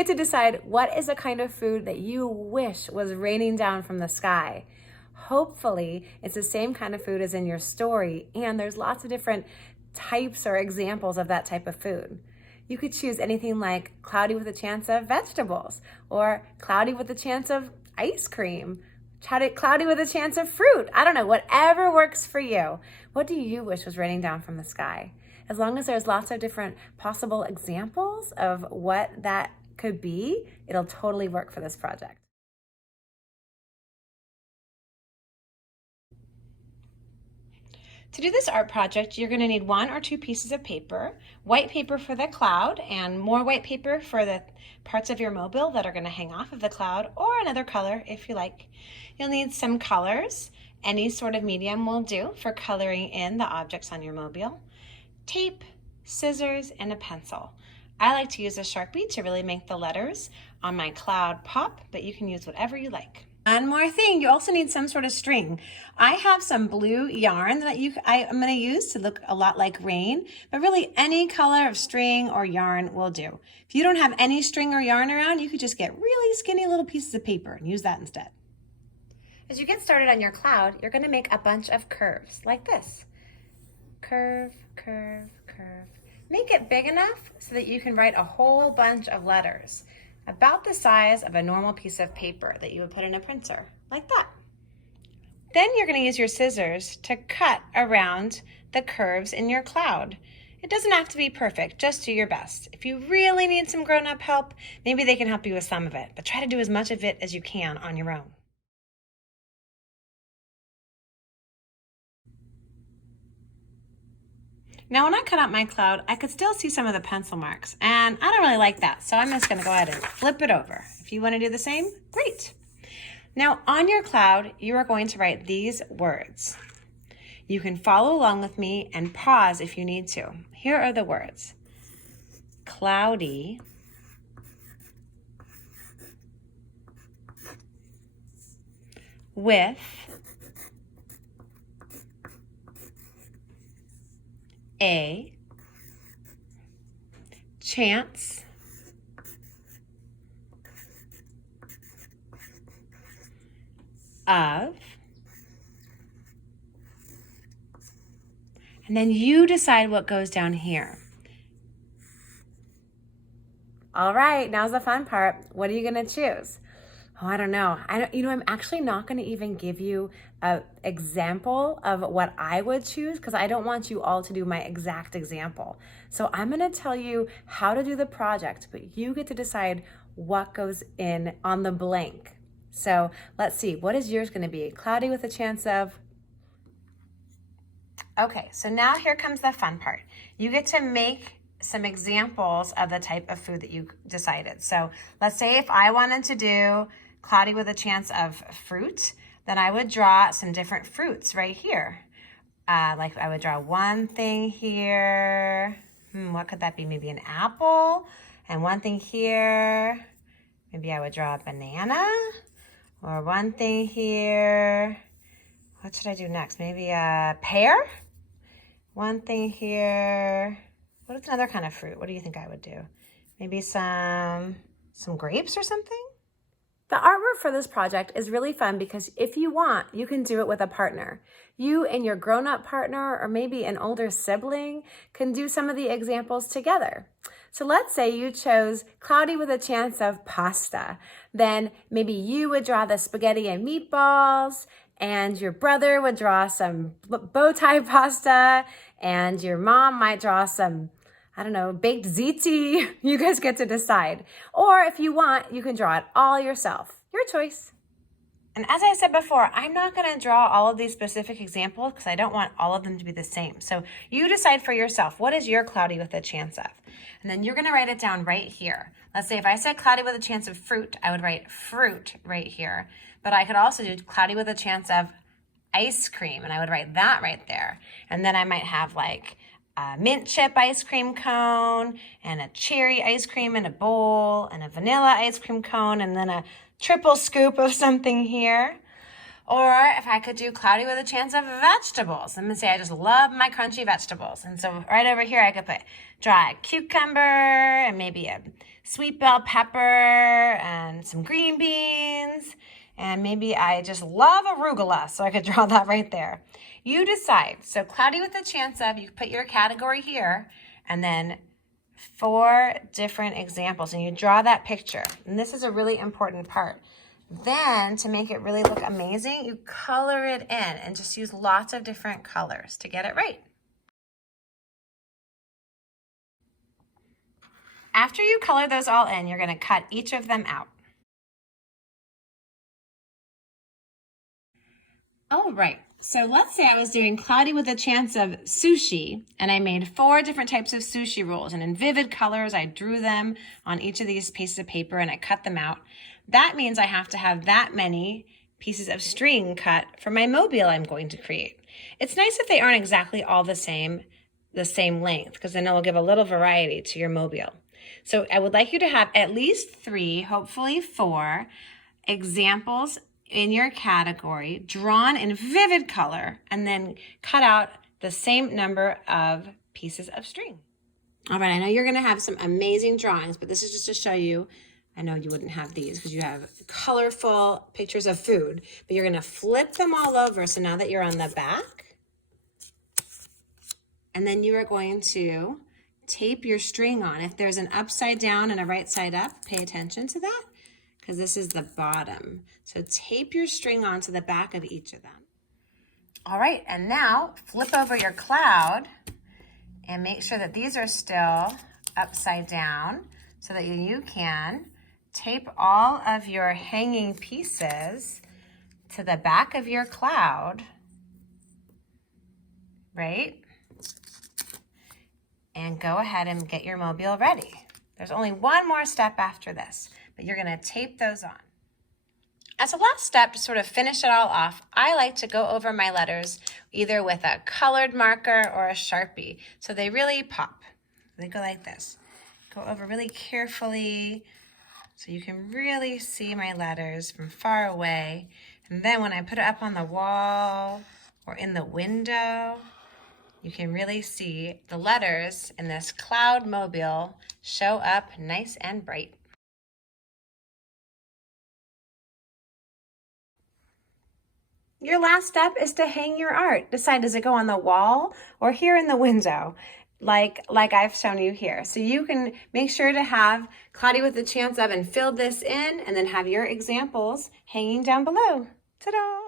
get to decide what is a kind of food that you wish was raining down from the sky. Hopefully, it's the same kind of food as in your story, and there's lots of different types or examples of that type of food. You could choose anything like cloudy with a chance of vegetables, or cloudy with a chance of ice cream, cloudy with a chance of fruit. I don't know, whatever works for you. What do you wish was raining down from the sky? As long as there's lots of different possible examples of what that could be, it'll totally work for this project. To do this art project, you're going to need 1 or 2 pieces of paper, white paper for the cloud, and more white paper for the parts of your mobile that are going to hang off of the cloud, or another color if you like. You'll need some colors. Any sort of medium will do for coloring in the objects on your mobile. Tape, scissors, and a pencil. I like to use a Sharpie to really make the letters on my cloud pop, but you can use whatever you like. One more thing, you also need some sort of string. I have some blue yarn that I'm going to use to look a lot like rain, but really any color of string or yarn will do. If you don't have any string or yarn around, you could just get really skinny little pieces of paper and use that instead. As you get started on your cloud, you're going to make a bunch of curves like this. Curve, curve, curve. Make it big enough so that you can write a whole bunch of letters, about the size of a normal piece of paper that you would put in a printer, like that. Then you're going to use your scissors to cut around the curves in your cloud. It doesn't have to be perfect, just do your best. If you really need some grown-up help, maybe they can help you with some of it, but try to do as much of it as you can on your own. Now when I cut out my cloud, I could still see some of the pencil marks, and I don't really like that, so I'm just going to go ahead and flip it over. If you want to do the same, great. Now on your cloud, you are going to write these words. You can follow along with me and pause if you need to. Here are the words. Cloudy, with a chance of, and then you decide what goes down here. All right, now's the fun part. What are you gonna choose? Oh, I don't know. I'm actually not going to even give you an example of what I would choose because I don't want you all to do my exact example. So I'm going to tell you how to do the project, but you get to decide what goes in on the blank. So let's see, what is yours going to be? Cloudy with a chance of... Okay, so now here comes the fun part. You get to make some examples of the type of food that you decided. So let's say if I wanted to do cloudy with a chance of fruit, then I would draw some different fruits right here. Like I would draw one thing here. What could that be? Maybe an apple. And one thing here. Maybe I would draw a banana. Or one thing here. What should I do next? Maybe a pear. One thing here. What is another kind of fruit? What do you think I would do? Maybe some grapes or something? The artwork for this project is really fun because if you want, you can do it with a partner. You and your grown-up partner or maybe an older sibling can do some of the examples together. So let's say you chose cloudy with a chance of pasta. Then maybe you would draw the spaghetti and meatballs, and your brother would draw some bow tie pasta, and your mom might draw some, I don't know, baked ziti. You guys get to decide. Or if you want, you can draw it all yourself. Your choice. And as I said before, I'm not going to draw all of these specific examples because I don't want all of them to be the same. So you decide for yourself, what is your cloudy with a chance of? And then you're going to write it down right here. Let's say if I said cloudy with a chance of fruit, I would write fruit right here. But I could also do cloudy with a chance of ice cream, and I would write that right there. And then I might have like a mint chip ice cream cone, and a cherry ice cream in a bowl, and a vanilla ice cream cone, and then a triple scoop of something here. Or if I could do cloudy with a chance of vegetables. I'm gonna say I just love my crunchy vegetables. And so right over here I could put dry cucumber and maybe a sweet bell pepper and some green beans. And maybe I just love arugula, so I could draw that right there. You decide. So cloudy with a chance of, you put your category here, and then 4 different examples, and you draw that picture. And this is a really important part. Then, to make it really look amazing, you color it in and just use lots of different colors to get it right. After you color those all in, you're going to cut each of them out. All right, so let's say I was doing cloudy with a chance of sushi, and I made 4 different types of sushi rolls, and in vivid colors, I drew them on each of these pieces of paper and I cut them out. That means I have to have that many pieces of string cut for my mobile I'm going to create. It's nice if they aren't exactly all the same length, because then it will give a little variety to your mobile. So I would like you to have at least 3, hopefully 4 examples in your category drawn in vivid color, and then cut out the same number of pieces of string. All right, I know you're gonna have some amazing drawings, but this is just to show you. I know you wouldn't have these because you have colorful pictures of food, but you're gonna flip them all over. So now that you're on the back, and then you are going to tape your string on. If there's an upside down and a right side up, pay attention to that, because this is the bottom. So tape your string onto the back of each of them. All right, and now flip over your cloud and make sure that these are still upside down so that you can tape all of your hanging pieces to the back of your cloud, right? And go ahead and get your mobile ready. There's only one more step after this, but you're gonna tape those on. As a last step to sort of finish it all off, I like to go over my letters either with a colored marker or a Sharpie, so they really pop. They go like this. Go over really carefully so you can really see my letters from far away. And then when I put it up on the wall or in the window, you can really see the letters in this cloud mobile show up nice and bright. Your last step is to hang your art. Decide, does it go on the wall or here in the window, like I've shown you here. So you can make sure to have cloudy with a chance of and fill this in, and then have your examples hanging down below. Ta-da!